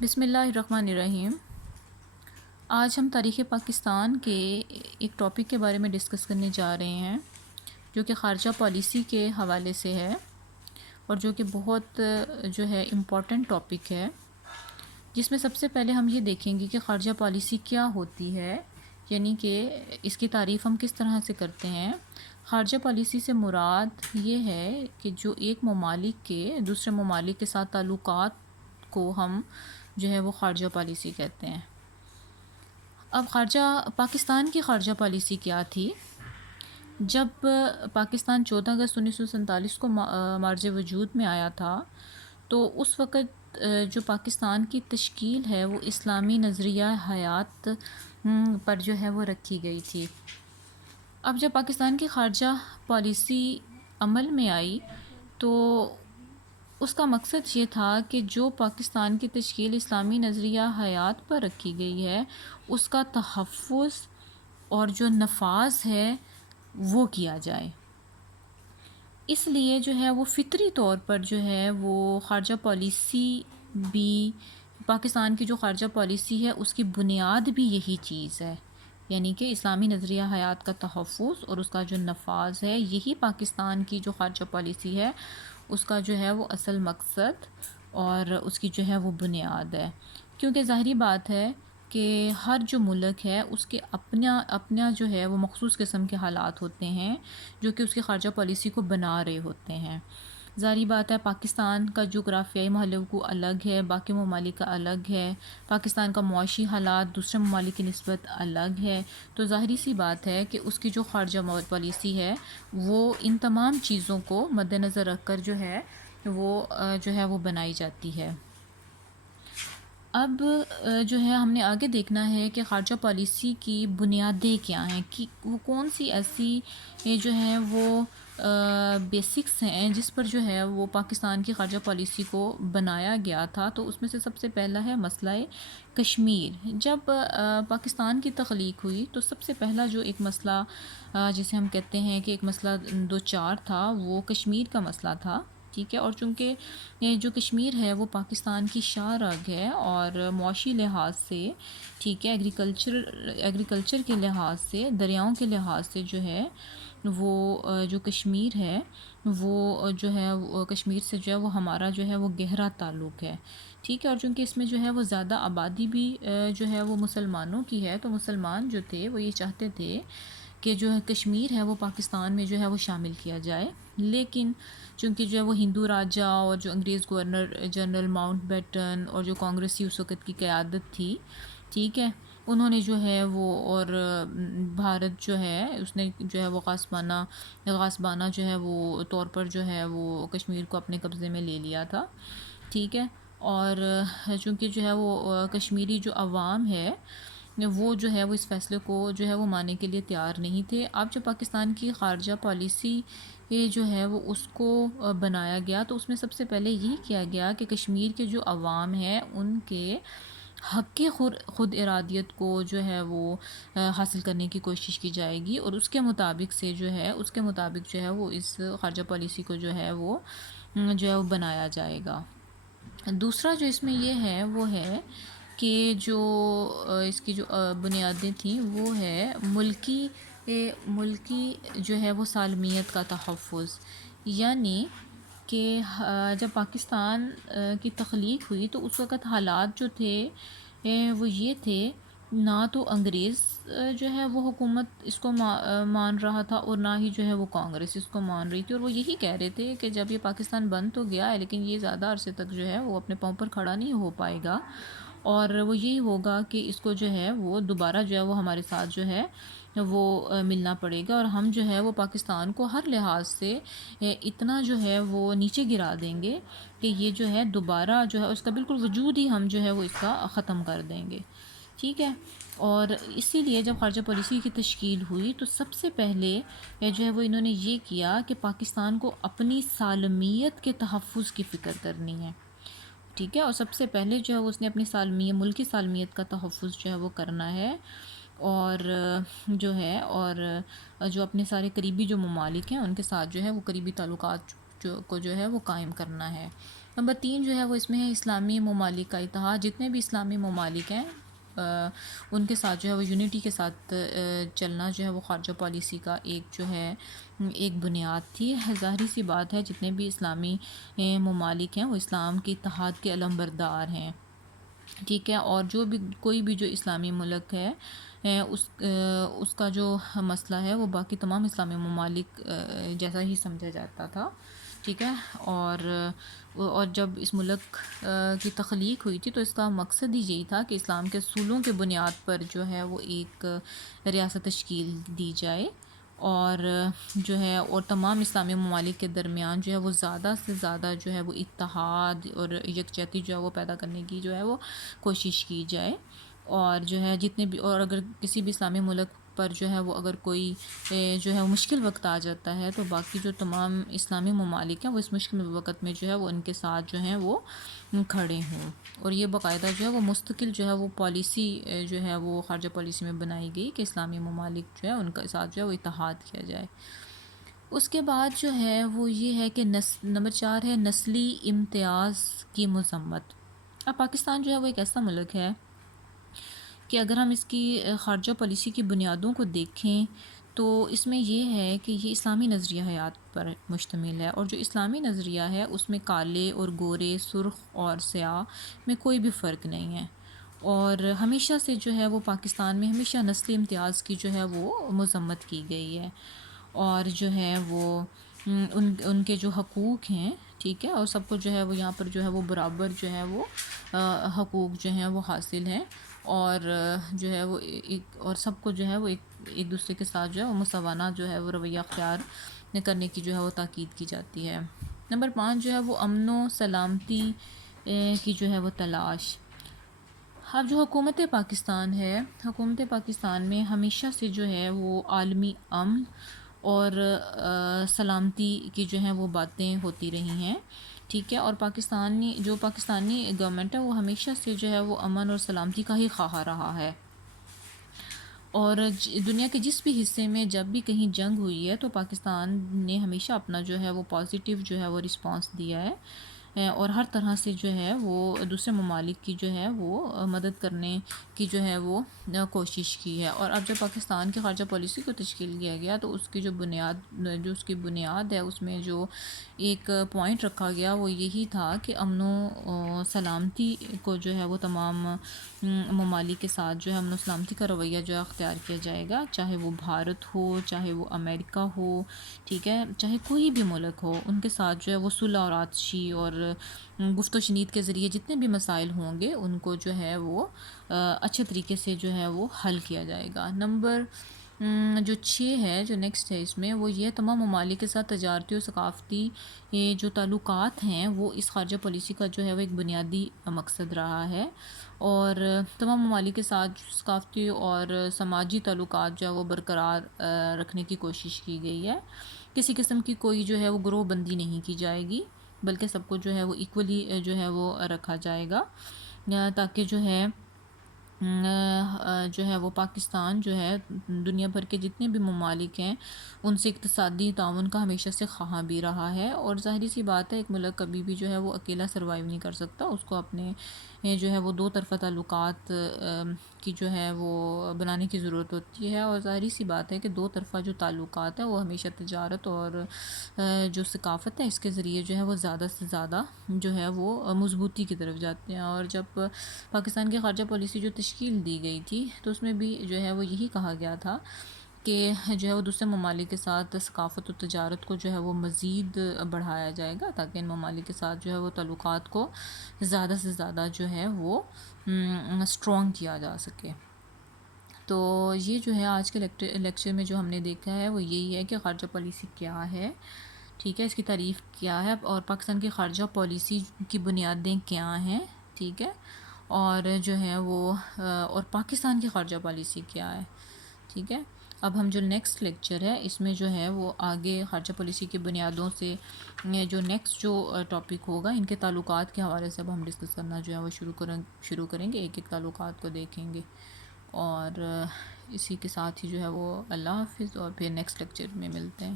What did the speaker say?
بسم اللہ الرحمن الرحیم۔ آج ہم تاریخ پاکستان کے ایک ٹاپک کے بارے میں ڈسکس کرنے جا رہے ہیں جو کہ خارجہ پالیسی کے حوالے سے ہے اور جو کہ بہت جو ہے امپورٹنٹ ٹاپک ہے، جس میں سب سے پہلے ہم یہ دیکھیں گے کہ خارجہ پالیسی کیا ہوتی ہے، یعنی کہ اس کی تعریف ہم کس طرح سے کرتے ہیں۔ خارجہ پالیسی سے مراد یہ ہے کہ جو ایک ممالک کے دوسرے ممالک کے ساتھ تعلقات کو ہم جو ہے وہ خارجہ پالیسی کہتے ہیں۔ اب پاکستان کی خارجہ پالیسی کیا تھی؟ جب پاکستان 14 اگست 1947 کو مارج وجود میں آیا تھا تو اس وقت جو پاکستان کی تشکیل ہے وہ اسلامی نظریہ حیات پر جو ہے وہ رکھی گئی تھی۔ اب جب پاکستان کی خارجہ پالیسی عمل میں آئی تو اس کا مقصد یہ تھا کہ جو پاکستان کی تشکیل اسلامی نظریہ حیات پر رکھی گئی ہے اس کا تحفظ اور جو نفاذ ہے وہ کیا جائے۔ اس لیے جو ہے وہ فطری طور پر جو ہے وہ خارجہ پالیسی بھی، پاکستان کی جو خارجہ پالیسی ہے اس کی بنیاد بھی یہی چیز ہے، یعنی کہ اسلامی نظریہ حیات کا تحفظ اور اس کا جو نفاذ ہے، یہی پاکستان کی جو خارجہ پالیسی ہے اس کا جو ہے وہ اصل مقصد اور اس کی جو ہے وہ بنیاد ہے۔ کیونکہ ظاہری بات ہے کہ ہر جو ملک ہے اس کے اپنا جو ہے وہ مخصوص قسم کے حالات ہوتے ہیں جو کہ اس کی خارجہ پالیسی کو بنا رہے ہوتے ہیں۔ ظاہری بات ہے پاکستان کا جغرافیائی محلّ الگ ہے، باقی ممالک کا الگ ہے، پاکستان کا معاشی حالات دوسرے ممالک کی نسبت الگ ہے، تو ظاہری سی بات ہے کہ اس کی جو خارجہ پالیسی ہے وہ ان تمام چیزوں کو مد نظر رکھ کر جو ہے وہ بنائی جاتی ہے۔ اب جو ہے ہم نے آگے دیکھنا ہے کہ خارجہ پالیسی کی بنیادیں کیا ہیں، کہ وہ کون سی ایسی جو ہیں وہ بیسکس ہیں جس پر جو ہے وہ پاکستان کی خارجہ پالیسی کو بنایا گیا تھا۔ تو اس میں سے سب سے پہلا ہے مسئلہ کشمیر۔ جب پاکستان کی تخلیق ہوئی تو سب سے پہلا جو ایک مسئلہ جسے ہم کہتے ہیں کہ ایک مسئلہ دو چار تھا وہ کشمیر کا مسئلہ تھا، ٹھیک ہے۔ اور چونکہ جو کشمیر ہے وہ پاکستان کی شاہ رگ ہے اور معاشی لحاظ سے، ٹھیک ہے، ایگریکلچر کے لحاظ سے، دریاؤں کے لحاظ سے جو ہے وہ جو کشمیر ہے وہ جو ہے کشمیر سے جو ہے وہ ہمارا جو ہے وہ گہرا تعلق ہے، ٹھیک ہے۔ اور چونکہ اس میں جو ہے وہ زیادہ آبادی بھی جو ہے وہ مسلمانوں کی ہے تو مسلمان جو تھے وہ یہ چاہتے تھے کہ جو ہے کشمیر ہے وہ پاکستان میں جو ہے وہ شامل کیا جائے، لیکن چونکہ جو ہے وہ ہندو راجہ اور جو انگریز گورنر جنرل ماؤنٹ بیٹن اور جو کانگریسی اس وقت کی قیادت تھی، ٹھیک ہے، انہوں نے جو ہے وہ اور بھارت جو ہے اس نے جو ہے وہ غاصبانہ جو ہے وہ طور پر جو ہے وہ کشمیر کو اپنے قبضے میں لے لیا تھا، ٹھیک ہے۔ اور چونکہ جو ہے وہ کشمیری جو عوام ہے وہ جو ہے وہ اس فیصلے کو جو ہے وہ ماننے کے لیے تیار نہیں تھے۔ اب جو پاکستان کی خارجہ پالیسی جو ہے وہ اس کو بنایا گیا تو اس میں سب سے پہلے یہی کیا گیا کہ کشمیر کے جو عوام ہیں ان کے حق خود ارادیت کو جو ہے وہ حاصل کرنے کی کوشش کی جائے گی اور اس کے مطابق جو ہے وہ اس خارجہ پالیسی کو جو ہے وہ بنایا جائے گا۔ دوسرا جو اس میں یہ ہے وہ ہے کہ جو اس کی جو بنیادیں تھیں وہ ہے ملکی جو ہے وہ سالمیت کا تحفظ، یعنی کہ جب پاکستان کی تخلیق ہوئی تو اس وقت حالات جو تھے وہ یہ تھے، نہ تو انگریز جو ہے وہ حکومت اس کو مان رہا تھا اور نہ ہی جو ہے وہ کانگریس اس کو مان رہی تھی، اور وہ یہی کہہ رہے تھے کہ جب یہ پاکستان بن تو گیا ہے لیکن یہ زیادہ عرصے تک جو ہے وہ اپنے پاؤں پر کھڑا نہیں ہو پائے گا، اور وہ یہی ہوگا کہ اس کو جو ہے وہ دوبارہ جو ہے وہ ہمارے ساتھ جو ہے وہ ملنا پڑے گا، اور ہم جو ہے وہ پاکستان کو ہر لحاظ سے اتنا جو ہے وہ نیچے گرا دیں گے کہ یہ جو ہے دوبارہ جو ہے اس کا بالکل وجود ہی ہم جو ہے وہ اس کا ختم کر دیں گے، ٹھیک ہے۔ اور اسی لیے جب خارجہ پالیسی کی تشکیل ہوئی تو سب سے پہلے جو ہے وہ انہوں نے یہ کیا کہ پاکستان کو اپنی سالمیت کے تحفظ کی فکر کرنی ہے، ٹھیک ہے، اور سب سے پہلے جو ہے اس نے اپنی ملکی سالمیت کا تحفظ جو ہے وہ کرنا ہے، اور جو ہے اور جو اپنے سارے قریبی جو ممالک ہیں ان کے ساتھ جو ہے وہ قریبی تعلقات کو جو ہے وہ قائم کرنا ہے۔ نمبر 3 جو ہے وہ اس میں ہے اسلامی ممالک کا اتحاد. جتنے بھی اسلامی ممالک ہیں ان کے ساتھ جو ہے وہ یونٹی کے ساتھ چلنا جو ہے وہ خارجہ پالیسی کا ایک جو ہے ایک بنیاد تھی. ظاہری سی بات ہے جتنے بھی اسلامی ممالک ہیں وہ اسلام کے اتحاد کے علمبردار ہیں. ٹھیک ہے. اور جو بھی کوئی بھی جو اسلامی ملک ہے اس کا جو مسئلہ ہے وہ باقی تمام اسلامی ممالک جیسا ہی سمجھا جاتا تھا. ٹھیک ہے. اور جب اس ملک کی تخلیق ہوئی تھی تو اس کا مقصد ہی یہی تھا کہ اسلام کے اصولوں کے بنیاد پر جو ہے وہ ایک ریاست تشکیل دی جائے اور جو ہے اور تمام اسلامی ممالک کے درمیان جو ہے وہ زیادہ سے زیادہ جو ہے وہ اتحاد اور یکجہتی جو ہے وہ پیدا کرنے کی جو ہے وہ کوشش کی جائے. اور جو ہے جتنے بھی اور اگر کسی بھی اسلامی ملک پر جو ہے وہ اگر کوئی جو ہے وہ مشکل وقت آ جاتا ہے تو باقی جو تمام اسلامی ممالک ہیں وہ اس مشکل وقت میں جو ہے وہ ان کے ساتھ جو ہیں وہ کھڑے ہوں. اور یہ باقاعدہ جو ہے وہ مستقل جو ہے وہ پالیسی جو ہے وہ خارجہ پالیسی میں بنائی گئی کہ اسلامی ممالک جو ہے ان کے ساتھ جو ہے وہ اتحاد کیا جائے. اس کے بعد جو ہے وہ یہ ہے کہ نمبر 4 ہے نسلی امتیاز کی مذمت. اب پاکستان جو ہے وہ ایک ایسا ملک ہے کہ اگر ہم اس کی خارجہ پالیسی کی بنیادوں کو دیکھیں تو اس میں یہ ہے کہ یہ اسلامی نظریہ حیات پر مشتمل ہے. اور جو اسلامی نظریہ ہے اس میں کالے اور گورے، سرخ اور سیاہ میں کوئی بھی فرق نہیں ہے. اور ہمیشہ سے جو ہے وہ پاکستان میں ہمیشہ نسلی امتیاز کی جو ہے وہ مذمت کی گئی ہے. اور جو ہے وہ ان کے جو حقوق ہیں ٹھیک ہے اور سب کو جو ہے وہ یہاں پر جو ہے وہ برابر جو ہے وہ حقوق جو ہیں وہ حاصل ہیں. اور جو ہے وہ اور سب کو جو ہے وہ ایک دوسرے کے ساتھ جو ہے وہ مساوانہ جو ہے وہ رویہ اختیار کرنے کی جو ہے وہ تاکید کی جاتی ہے. نمبر 5 جو ہے وہ امن و سلامتی کی جو ہے وہ تلاش. اب جو حکومت پاکستان ہے حکومت پاکستان میں ہمیشہ سے جو ہے وہ عالمی امن اور سلامتی کی جو ہیں وہ باتیں ہوتی رہی ہیں. ٹھیک ہے. اور پاکستانی گورنمنٹ ہے وہ ہمیشہ سے جو ہے وہ امن اور سلامتی کا ہی خواہاں رہا ہے. اور دنیا کے جس بھی حصے میں جب بھی کہیں جنگ ہوئی ہے تو پاکستان نے ہمیشہ اپنا جو ہے وہ پازیٹیو جو ہے وہ رسپانس دیا ہے اور ہر طرح سے جو ہے وہ دوسرے ممالک کی جو ہے وہ مدد کرنے کی جو ہے وہ کوشش کی ہے. اور اب جب پاکستان کی خارجہ پالیسی کو تشکیل کیا گیا تو اس کی جو اس کی بنیاد ہے اس میں جو ایک پوائنٹ رکھا گیا وہ یہی تھا کہ امن و سلامتی کو جو ہے وہ تمام ممالک کے ساتھ جو ہے امن و سلامتی کا رویہ جو ہے اختیار کیا جائے گا. چاہے وہ بھارت ہو، چاہے وہ امریکہ ہو، ٹھیک ہے، چاہے کوئی بھی ملک ہو، ان کے ساتھ جو ہے وہ صلح اور آتشی اور گفت و شنید کے ذریعے جتنے بھی مسائل ہوں گے ان کو جو ہے وہ اچھے طریقے سے جو ہے وہ حل کیا جائے گا. نمبر جو 6 ہے جو نیکسٹ ہے اس میں وہ یہ تمام ممالک کے ساتھ تجارتی اور ثقافتی جو تعلقات ہیں وہ اس خارجہ پالیسی کا جو ہے وہ ایک بنیادی مقصد رہا ہے. اور تمام ممالک کے ساتھ ثقافتی اور سماجی تعلقات جو ہے وہ برقرار رکھنے کی کوشش کی گئی ہے. کسی قسم کی کوئی جو ہے وہ گروہ بندی نہیں کی جائے گی بلکہ سب کو جو ہے وہ ایکولی جو ہے وہ رکھا جائے گا تاکہ جو ہے وہ پاکستان جو ہے دنیا بھر کے جتنے بھی ممالک ہیں ان سے اقتصادی تعاون کا ہمیشہ سے خواہاں بھی رہا ہے. اور ظاہری سی بات ہے ایک ملک کبھی بھی جو ہے وہ اکیلا سروائیو نہیں کر سکتا. اس کو اپنے جو ہے وہ دو طرفہ تعلقات کی جو ہے وہ بنانے کی ضرورت ہوتی ہے. اور ظاہری سی بات ہے کہ دو طرفہ جو تعلقات ہیں وہ ہمیشہ تجارت اور جو ثقافت ہے اس کے ذریعے جو ہے وہ زیادہ سے زیادہ جو ہے وہ مضبوطی کی طرف جاتے ہیں. اور جب پاکستان کی خارجہ پالیسی جو تشکیل دی گئی تھی تو اس میں بھی جو ہے وہ یہی کہا گیا تھا کہ جو ہے وہ دوسرے ممالک کے ساتھ ثقافت و تجارت کو جو ہے وہ مزید بڑھایا جائے گا تاکہ ان ممالک کے ساتھ جو ہے وہ تعلقات کو زیادہ سے زیادہ جو ہے وہ اسٹرانگ کیا جا سکے. تو یہ جو ہے آج کے لیکچر میں جو ہم نے دیکھا ہے وہ یہی ہے کہ خارجہ پالیسی کیا ہے، ٹھیک ہے، اس کی تعریف کیا ہے اور پاکستان کی خارجہ پالیسی کی بنیادیں کیا ہیں، ٹھیک ہے، اور جو ہے وہ اور پاکستان کی خارجہ پالیسی کیا ہے، ٹھیک ہے. اب ہم جو نیکسٹ لیکچر ہے اس میں جو ہے وہ آگے خارجہ پالیسی کی بنیادوں سے جو نیکسٹ جو ٹاپک ہوگا ان کے تعلقات کے حوالے سے اب ہم ڈسکس کرنا جو ہے وہ شروع کریں گے، ایک ایک تعلقات کو دیکھیں گے. اور اسی کے ساتھ ہی جو ہے وہ اللہ حافظ اور پھر نیکسٹ لیکچر میں ملتے ہیں.